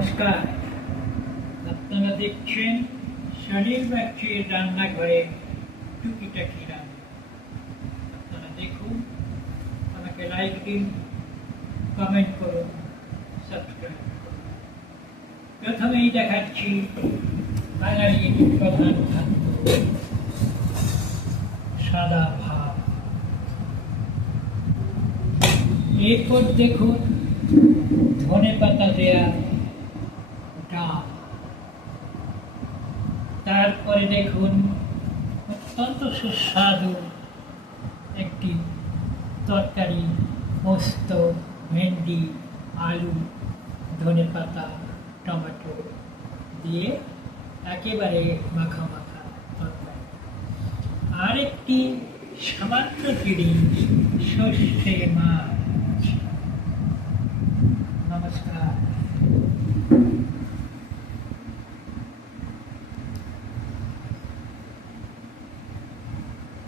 নমস্কার, আপনারা দেখছেন শালির বাচ্চির রান্নাঘরে টুকিটাকি রান্না। আপনারা দেখুন, আমাকে লাইক দিন, কমেন্ট করুন, সাবস্ক্রাইব করুন। প্রথমেই দেখাচ্ছি বাঙালির প্রধান খাদ্য সাদা ভাত। এরপর দেখুন ধনেপাতা দেয়া ডাল। তারপরে দেখুন অত্যন্ত সুস্বাদু একটি তরকারি, পোস্ত, ভেন্ডি, আলু, ধনেপাতা, টমেটো দিয়ে একেবারে মাখা মাখা তরকারি। আর একটি সামান্য জিনিস, সর্ষে মাছ।